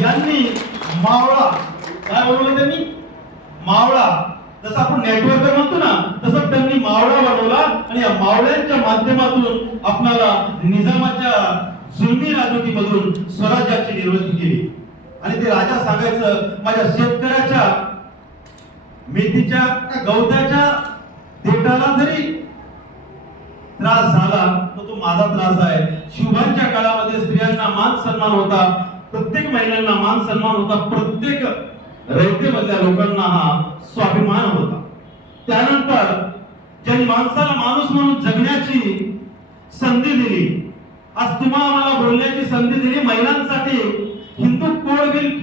यांनी मावळा काय बनवलं त्यांनी मावळा जसं आपण नेटवर्क म्हणतो ना तसं त्यांनी मावळा बनवला आणि या मावळ्यांच्या माध्यमातून आपल्याला निजामाच्या जुलमी राजवटीमधून स्वराज्याची निर्मिती केली आणि ते राजा सांगायचं माझ्या शेतकऱ्याच्या मेथीच्या गवताच्या देठाला जरी त्रास झाला तर तो माझा त्रास आहे. शिवबांच्या काळामध्ये स्त्रियांना मान सन्मान होता, प्रत्येक महिलांना मान सन्मान होता, प्रत्येक रयतेमधल्या लोकांना हा स्वाभिमान होता. त्यानंतर ज्यांनी माणसाला माणूस म्हणून जगण्याची संधी दिली, आज तुम्हाला आम्हाला बोलण्याची संधी दिली, महिलांसाठी हिंदू कोड बिल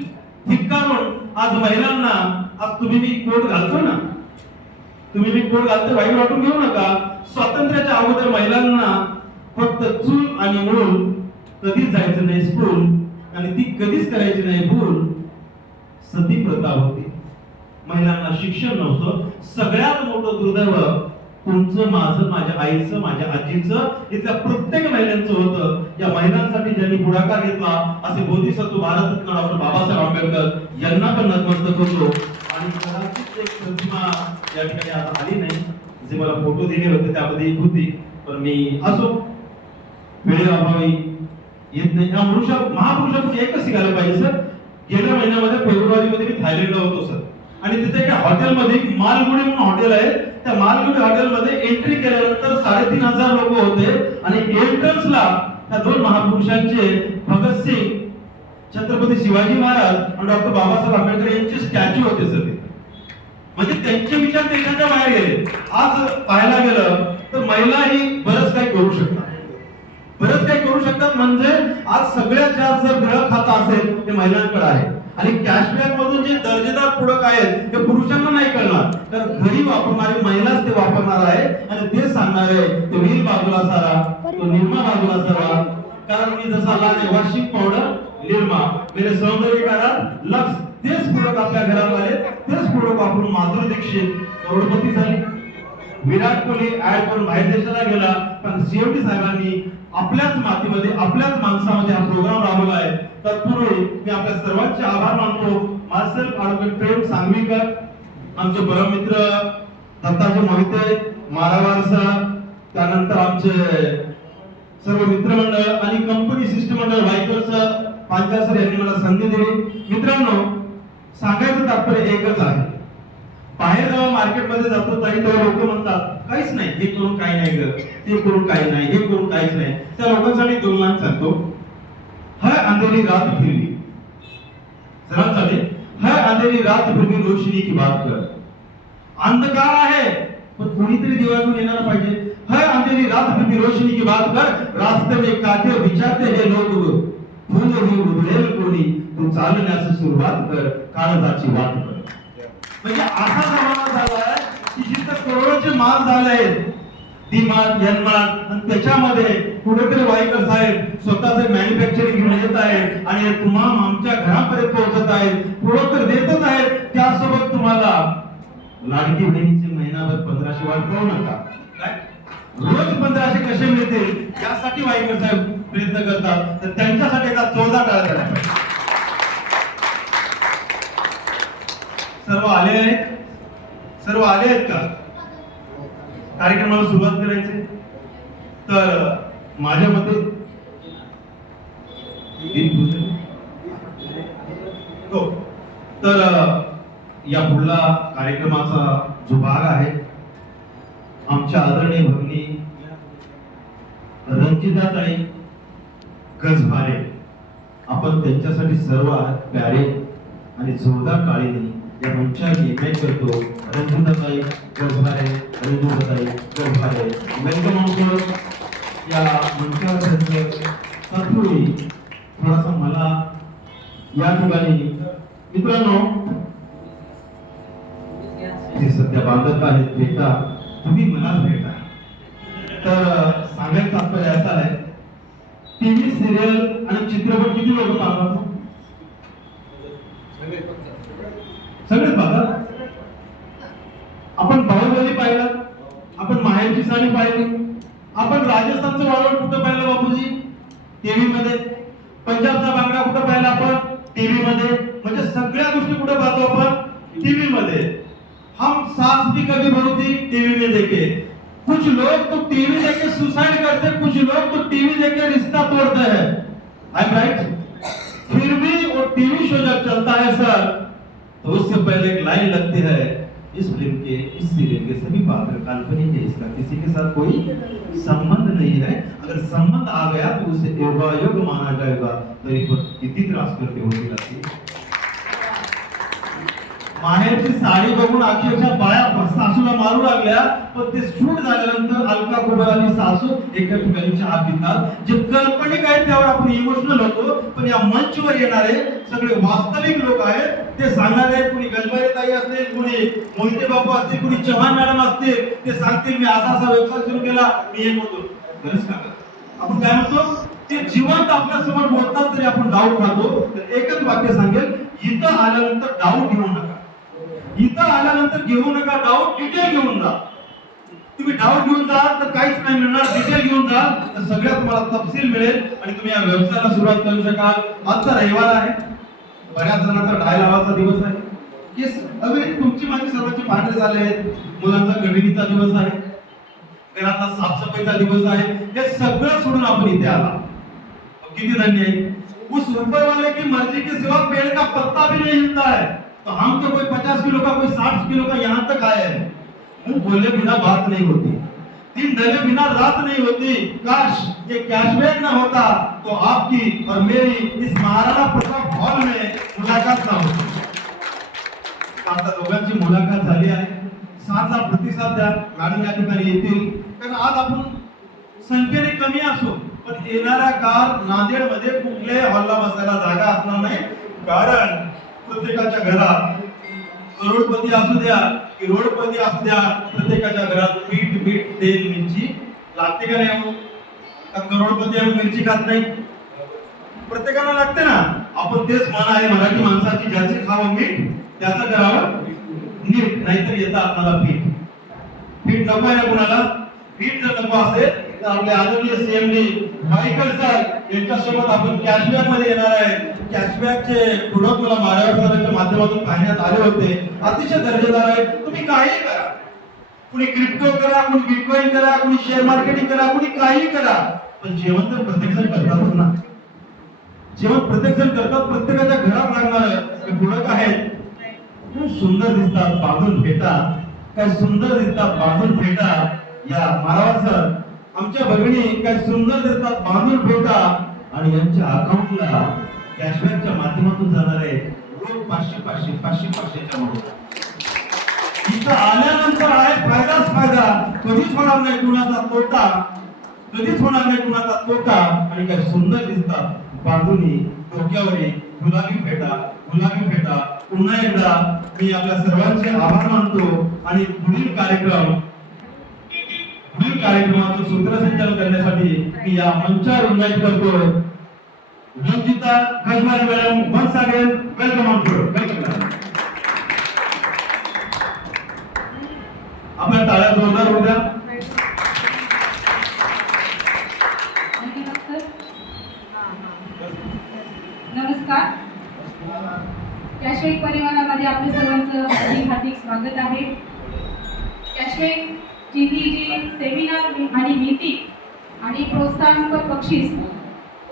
धिक्कारून आज महिलांना आज तुम्ही मी कोड घालतो ना, तुम्ही मी कोड घालतो वाईट वाटून घेऊ नका. स्वातंत्र्याच्या अगोदर महिलांना फक्त चूल आणि मूल कधीच जायचं नाही स्कूल आणि ती कधीच करायची नाही भूल. सती प्रथा होती, महिलांना शिक्षण नव्हतं. सगळ्यात मोठं दुर्दैव तुमचं माझं माझ्या आईचं माझ्या आजीचं इथल्या प्रत्येक महिलांचं होतं. या महिलांसाठी ज्यांनी पुढाकार घेतला असे बोधिसत्व भारतरत्न डॉक्टर बाबासाहेब आंबेडकर यांना पण नतमस्तक होतो. आणि कदाचित एक प्रतिमा या ठिकाणी आता आली नाही, जे मला फोटो दिले होते त्यामध्ये एक होती, पण मी असो वेळेअभावी येत नाही. या महापुरुषातून एकच शिकायला पाहिजे सर. गेल्या महिन्यामध्ये फेब्रुवारीमध्ये मी थायलंडला होतो सर आणि तिथे एका हॉटेलमध्ये मालगुडी म्हणून हॉटेल आहे, त्या मालगुडी हॉटेलमध्ये एंट्री केल्यानंतर 3,500 लोक होते आणि एंट्रन्सला त्या दोन महापुरुषांचे भगतसिंग, छत्रपती शिवाजी महाराज आणि डॉक्टर बाबासाहेब आंबेडकर यांचे स्टॅच्यू होते सर. म्हणजे त्यांचे विचार देशाच्या बाहेर गेले. आज पाहायला गेलं तर महिलाही बरंच काही करू शकतात, बरंच काही करू शकतात. म्हणजे आज सगळ्यात जास्त जर ग्रह खाता असेल ते महिलांकडे आहे आणि कॅशबॅक मधून जे दर्जेदार प्रोडक्ट आहेत ते पुरुषांना नाही कळणार, तर घरी वापरणारी महिलाच ते वापरणार आहे आणि ते सांगणार आहे ते व्हील बाजूला सारा, तो निरमा बाजूला सारा. कारण मी जसा लाल वॉशिंग पावडर निरमा, मेरे सौंदर्यकारात लक्स, तेच प्रोडक्ट आपल्या घरात आले, तेच प्रोडक्ट वापरून माधुरी दीक्षित करोडपती झाली. विराट कोहली ऍड करून बाहेर देशाला गेला, पण शेवटी साहेबांनी आपल्याच मातीमध्ये आपल्याच माणसामध्ये हा प्रोग्राम राबवला आहे. तत्पूर्वी मी आपल्या सर्वांचे आभार मानतो. मार्शल ॲडव्होकेट प्रेम सांगवीकर, आमचे परममित्र दत्ताजी मोहिते, मारावार सर, त्यानंतर आमचे सर्व मित्रमंडळ आणि कंपनी शिष्टमंडळ वाईकर सर, पांचाळ सर यांनी मला संधी दिली. मित्रांनो, सांगायचं तात्पर्य एकच आहे. बाहेर जेव्हा मार्केटमध्ये जातो तरी तेव्हा लोक म्हणतात काहीच नाही, हे करून काही नाही ग, ते करून काही नाही, हे करून काहीच नाही. त्या लोकांसाठी दोन लाईन सांगतो. है अंधेरी रात फिरवी, जरा चाले, है अंधेरी रात फिरवी रोशनी की बात कर. अंधकार आहे पण कोणीतरी दिवा घेऊन येणार पाहिजे. है अंधेरी रात फिरवी रोशनी की बात कर, रास्ते में काटे विचारते हे लोग, फूल ही उधळेल कोणी, तू चालण्यास सुरुवात कर, काळजाची वाट कर. म्हणजे असा जमाना झालाय की जिथं करोडोचे मान झाले आहेत, डिमांड यनमान, आणि त्याच्यामध्ये कुठेतरी वाईकर साहेब स्वतःचे मॅन्युफॅक्चरिंग घेऊन येत आहेत आणि तुम्हाला आमच्या घरापर्यंत पोहोचत आहेत, प्रोडक्ट तर देतच आहेत. त्यासोबत तुम्हाला लाडकी बहिणीचे महिनाभर 1500 वाढ करू नका, काय रोज 1500 कसे मिळतील यासाठी वाईकर साहेब प्रयत्न करतात. तर त्यांच्यासाठी एका 14 काळात सर्व आले आहेत, सर्व आले आहेत का कार्यक्रमाला सुरुवात करायची? तर माझ्या मते हो, तर या पुढला कार्यक्रमाचा जो भाग आहे, आमच्या आदरणीय भगिनी रंजिताताई गजभारे, आपण त्यांच्यासाठी सर्व प्यारे आणि जोरदार टाळीने या मंचावर इन्व्हाइट करतो. रंजिताताई गजभारे, रंजिताताई गजभारे, वेलकम ऑन या मंचावर. तत्पूर्वी थोडासा मला या ठिकाणी मित्रांनो जे सध्या बांधत आहेत भेटा, तुम्ही मलाच भेटा. तर सांगायचं तात्पर्य असं आहे, टीव्ही सिरियल आणि चित्रपट किती लोक पाहतात? सगळेच पाहतात. आपण बाहुबली पाहिला, आपण माहेरची साडी पाहिली, आपण राजस्थानचं वाळवंट कुठं पाहिलं बापूजी? टीव्ही मध्ये. पंजाबचा बांगडा कुठं पाहिला आपण? टीव्ही मध्ये, म्हणजे सगळ्या गोष्टी कुठे पाहतो आपण? टीव्ही मध्ये. हम सांस भी कभी भरती टीवी में देखे, कुछ लोग तो टीवी देख के सुसाइड करते, कुछ लोग तो टीवी देख के रिश्ता तोड़ते हैं. I am right? फिर भी वो टीवी शो जब चलता है सर, तो उससे पहले एक लाइन लगती है, इस फिल्म के, इस सीरियल के सभी पात्र काल्पनिक है, इसका किसी के साथ कोई संबंध नहीं है. अगर संबंध आ गया तो उसे योगायोग माना जाएगा. तरी पण किती त्रास करते होती रात्री. माहेरची साडी बघून अक्षरशः बाया सासूला मारू लागल्या, पण ते शूट झाल्यानंतर अलका कुबल आणि सासू एका ठिकाणी चहा पितात. जे काल्पनिक आहे त्यावर आपण इमोशनल होतो, पण या मंचवर येणारे सगळे वास्तविक लोक आहेत. ते सांगणारे, कुणी गंजवारी ताई असतील, कुणी मोहिते बापू असतील, कुणी चव्हाण मॅडम असतील, ते सांगतील मी असा असा व्यवसाय सुरू केला, मी हे करतो. गरज का? आपण काय म्हणतो, ते जिवंत आपल्या समोर बोलतात तरी आपण डाऊट खातो. तर एकच वाक्य सांगेल, इथं आल्यानंतर डाऊट घेऊ नका. इथं आल्यानंतर घेऊ नका डाऊट, डिटेल घेऊन जा. तुम्ही डाऊट घेऊन जा तर काहीच नाही मिळणार, डिटेल घेऊन जा तर सगळ्यात तुम्हाला तपशील मिळेल आणि तुम्ही या व्यवसायाला सुरुवात करू शकाल. आजचा रविवार आहे, बऱ्याच जणांचा डाय लावाचा दिवस आहे. अगदी तुमची माझी सर्वांची पांढरे झाले आहेत. मुलांचा गणितीचा दिवस आहे, घरातला साफसफाईचा दिवस आहे. हे सगळं सोडून आपण इथे आला. किती धन्य आहे. उस ऊपर वाले की मर्जी के सिवा पेड़ का पत्ता भी नहीं हिलता है. तो हम तो कोई 50 किलो का, कोई 60 किलो का यहाँ तक आए हैं. मुंह बोले बिना बात नहीं होती, दिन ढले बिना रात नहीं होती. काश ये कैशबैक ना होता तो आपकी और मेरी इस महाराणा प्रताप हॉल में मुलाकात ना होती. आता दोघांची मुलाकात झाली आहे. 7 ला प्रतिसाद द्या. मॅडम या ठिकाणी येतील, कारण आज आपण संख्येने कमी असो, पण येणाऱ्या काळ नांदेडमध्ये कुठल्याही हॉलला बसायला जागा असणार नाही. कारण प्रत्येकाच्या घरात करोडपती असू द्या की रोडपती असू द्या, प्रत्येकाच्या घरात पीठ बीठ तेल मिरची लागते का नाही? का करोडपती आणि मिरची खात नाही? प्रत्येकाला लागते ना. आपण तेच म्हण आहे मराठी माणसाची, ज्याचे खावं मीठ त्याचं करावं नीट, नाहीतर येतं आपल्याला पीठ. पीठ नको आहे ना कुणाला? पीठ जर नको असेल तर आपले आदरणीय सीएमडी मायकल सर यांच्यासोबत आपण कॅशबॅक मध्ये येणार आहे. कॅशबॅकचे प्रोडक्ट मला माळ्यावर सरांच्या माध्यमातून पाहण्यात आले होते. अतिशय दर्जेदार आहे. तुम्ही काही करा, कुणी क्रिप्टो करा, कुणी बिटकॉइन करा, कुणी शेअर मार्केटिंग करा, कुणी काही करा, पण जेवण तर प्रत्येकजण करतात ना. जेवण प्रत्येकजण करतात. प्रत्येकाच्या घरात लागणार प्रोडक्ट आहेत. खूप सुंदर दिसतात, बांधून फेटा. काय सुंदर दिसतात, बांधून फेटा. या मारावर सर आमच्या भगिनी काय सुंदर दिसतात, बांधून फेटा. आणि यांच्या अकाउंटला कॅशबॅकच्या माध्यमातून जाणार आहे रोज 500-500-500-500च्या मध्ये. इथं आल्यानंतर आहे फायदाच फायदा. कधीच होणार नाही कुणाचा तोटा, कधीच होणार नाही कुणाचा तोटा. आणि काय सुंदर दिसतात, बांधुनी डोक्यावरी गुलाबी फेटा, गुलाबी फेटा. पुन्हा एकदा मी आपल्या सर्वांचे आभार मानतो आणि पुढील कार्यक्रमाचं सूत्रसंचालन करण्यासाठी मी या मंचावर इन्व्हाइट करतो Ranjita Khajmare madam. Once again welcome on board. Welcome. आपल्या टाळ्या जोरदार होऊ द्या. नमस्कार. कॅशबॅक परिवारामध्ये आपल्या सर्वांचं हार्दिक स्वागत आहे. कॅशबॅक ची जी सेमिनार आणि मीटिंग आणि प्रोत्साहनपर बक्षीस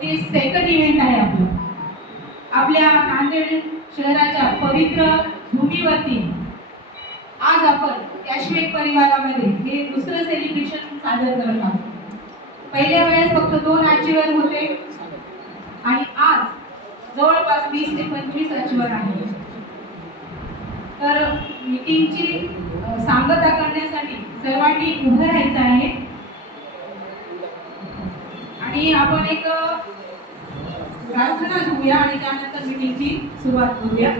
हे सेकंड इव्हेंट आहे आपलं. आपल्या नांदेड शहराच्या पवित्र भूमीवरती आज आपण कॅशबॅक परिवारामध्ये हे दुसरं सेलिब्रेशन साजर करत आहोत. पहिल्या वेळेस फक्त 2 अचीवर होते आणि आज जवळपास 20 ते 25 अचीवर आहे. तर मीटिंगची सांगता करण्यासाठी सर्वांनी उभं राहायचं आहे आणि आपण एक प्रार्थना घेऊया आणि त्यानंतर मीटिंगची सुरुवात करूया.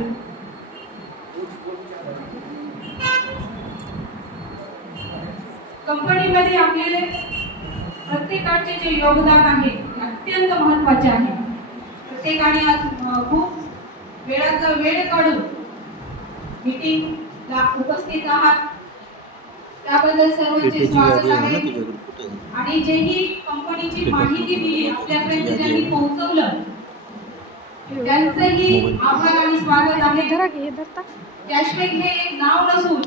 कंपनीमध्ये आपले प्रत्येकाचे जे योगदान आहे अत्यंत महत्त्वाचे आहे. प्रत्येकाने आज खूप वेळाचा वेळ काढून मीटिंगला उपस्थित आहात, त्याबद्दल सर्वांचे स्वागत आहे. आणि जेही कंपनीची माहिती दिली आपल्यापर्यंत ज्यांनी पोहोचवलं त्यांचंही आभार आणि स्वागत आहे. धरा की हे धरता. कॅशबॅक हे एक नाव नसून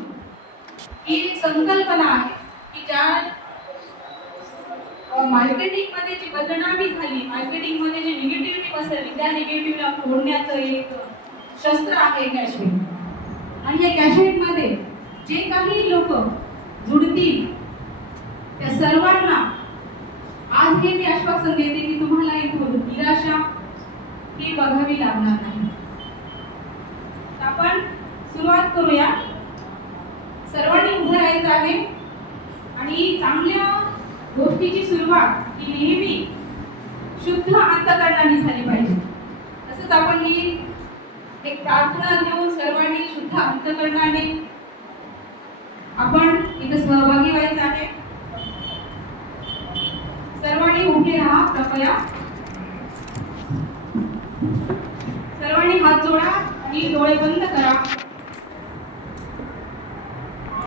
ही एक संकल्पना आहे की ज्या मार्केटिंग मध्ये जी बदनामी झाली, मार्केटिंग मध्ये जी निगेटिव्हिटी पसरली, त्या निगेटिव्हिटीला फोडण्याचं एक शस्त्र आहे कॅशबॅक. आणि या कॅशबॅक मध्ये जे काही लोक जुडतील त्या सर्वांना आज हे मी आश्वासन देते की तुम्हाला इथून निराशा ही बघावी लागणार नाही. आपण सुरुवात करूया. सर्वांनी उभं राहायचं आहे आणि चांगल्या गोष्टीची सुरुवात ही नेहमी शुद्ध अंतःकरणाने झाली पाहिजे. तसंच आपण ही एक प्रार्थना घेऊन सर्वांनी शुद्ध अंतःकरणाने आपण इथे सहभागी व्हायचं आहे. सर्वांनी उभे राहा कृपया. सर्वांनी हात जोडा आणि डोळे बंद करा.